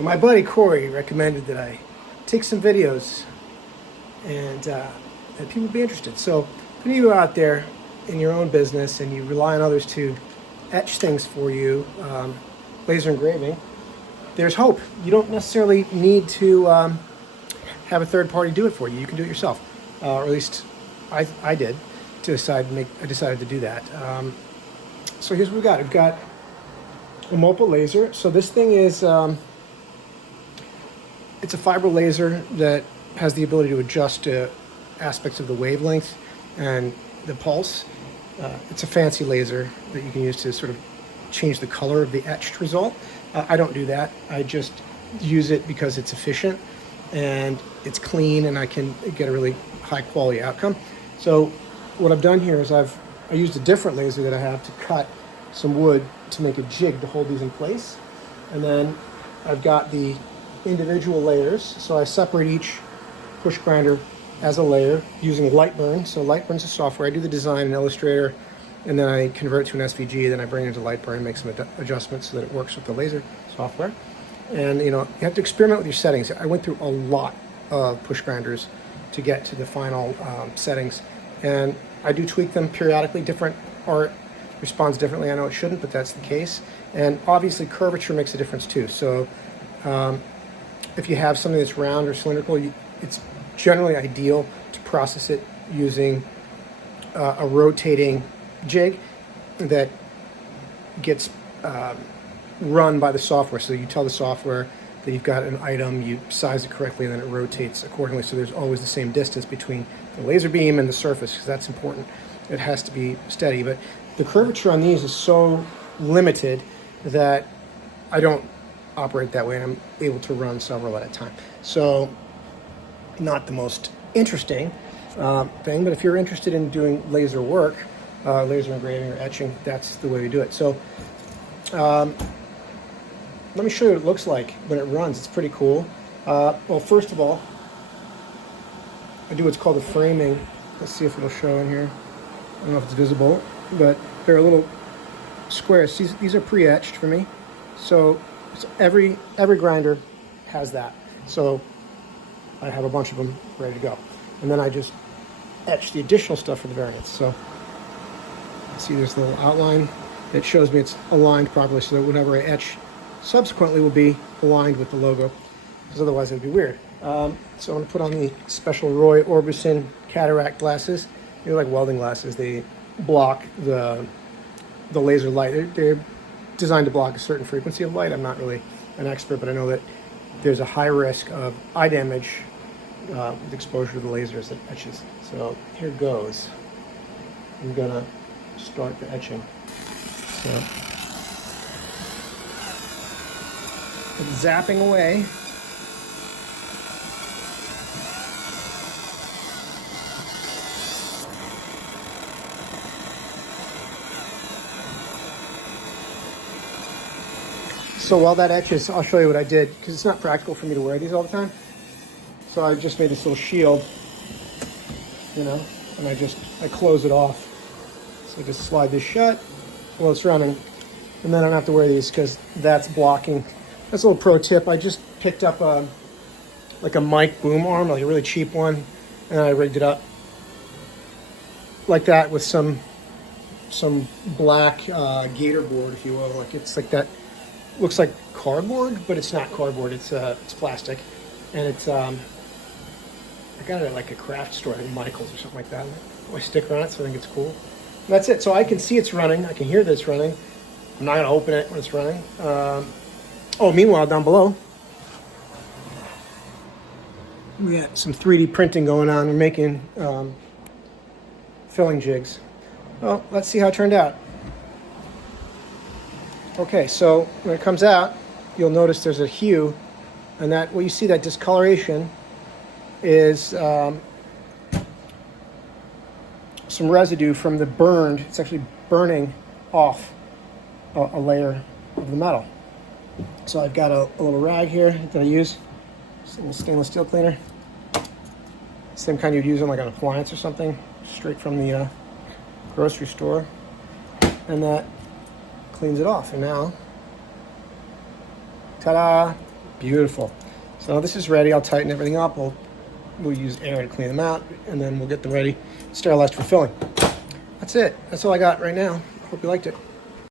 So my buddy Corey recommended that I take some videos and that people would be interested. So if any of you out there in your own business and you rely on others to etch things for you, laser engraving, there's hope. You don't necessarily need to have a third party do it for you. You can do it yourself, or at least I did. I decided to do that. So here's what we've got. We've got a MOPA laser. So this thing is it's a fiber laser that has the ability to adjust aspects of the wavelength and the pulse. It's a fancy laser that you can use to sort of change the color of the etched result. I don't do that. I just use it because it's efficient and it's clean and I can get a really high quality outcome. So what I've done here is I used a different laser that I have to cut some wood to make a jig to hold these in place. And then I've got the individual layers. So I separate each push grinder as a layer using Lightburn. So Lightburn's a software. I do the design in Illustrator and then I convert it to an SVG. Then I bring it into Lightburn and make some adjustments so that it works with the laser software. And you have to experiment with your settings. I went through a lot of push grinders to get to the final settings. And I do tweak them periodically. Different art responds differently. I know it shouldn't, but that's the case. And obviously curvature makes a difference too. So if you have something that's round or cylindrical, it's generally ideal to process it using a rotating jig that gets run by the software. So you tell the software that you've got an item, you size it correctly, and then it rotates accordingly. So there's always the same distance between the laser beam and the surface, because that's important. It has to be steady. But the curvature on these is so limited that I don't operate that way, and I'm able to run several at a time. So not the most interesting thing, but if you're interested in doing laser work, laser engraving or etching, that's the way we do it. So let me show you what it looks like when it runs. It's pretty cool. Well, first of all, I do what's called the framing. Let's see if it'll show in here. I don't know if it's visible, but there are little squares. These are pre-etched for me. So every grinder has that. So I have a bunch of them ready to go. And then I just etch the additional stuff for the variants. So see this little outline. It shows me it's aligned properly so that whenever I etch subsequently will be aligned with the logo, because otherwise it'd be weird. So I'm going to put on the special Roy Orbison cataract glasses. They're like welding glasses. They block the laser light. They're designed to block a certain frequency of light. I'm not really an expert, but I know that there's a high risk of eye damage with exposure to the lasers that etches. So here goes. I'm going to start the etching. So it's zapping away. So while that etches, I'll show you what I did, because it's not practical for me to wear these all the time. So I just made this little shield, and I close it off. So I just slide this shut while it's running, and then I don't have to wear these because that's blocking. That's a little pro tip. I just picked up like a mic boom arm, like a really cheap one, and I rigged it up like that with some black gator board, if you will. Like it's like that. Looks like cardboard, but it's not cardboard. It's plastic, and it's I got it at like a craft store, I think Michael's or something like that. I stick on it, so I think it's cool. And that's it. So I can see it's running. I can hear that it's running. I'm not going to open it when it's running. Meanwhile, down below, we got some 3D printing going on. We're making filling jigs. Well, let's see how it turned out. Okay, so when it comes out, you'll notice there's a hue, and that what you see, that discoloration, is some residue from the burned. It's actually burning off a layer of the metal. So I've got a little rag here that I use, it's a little stainless steel cleaner. Same kind you'd use on like an appliance or something, straight from the grocery store, and that cleans it off. And now, ta-da, Beautiful. So this is ready. I'll tighten everything up. We'll use air to clean them out, and then we'll get them ready, sterilized for filling. That's it. That's all I got right now. Hope you liked it.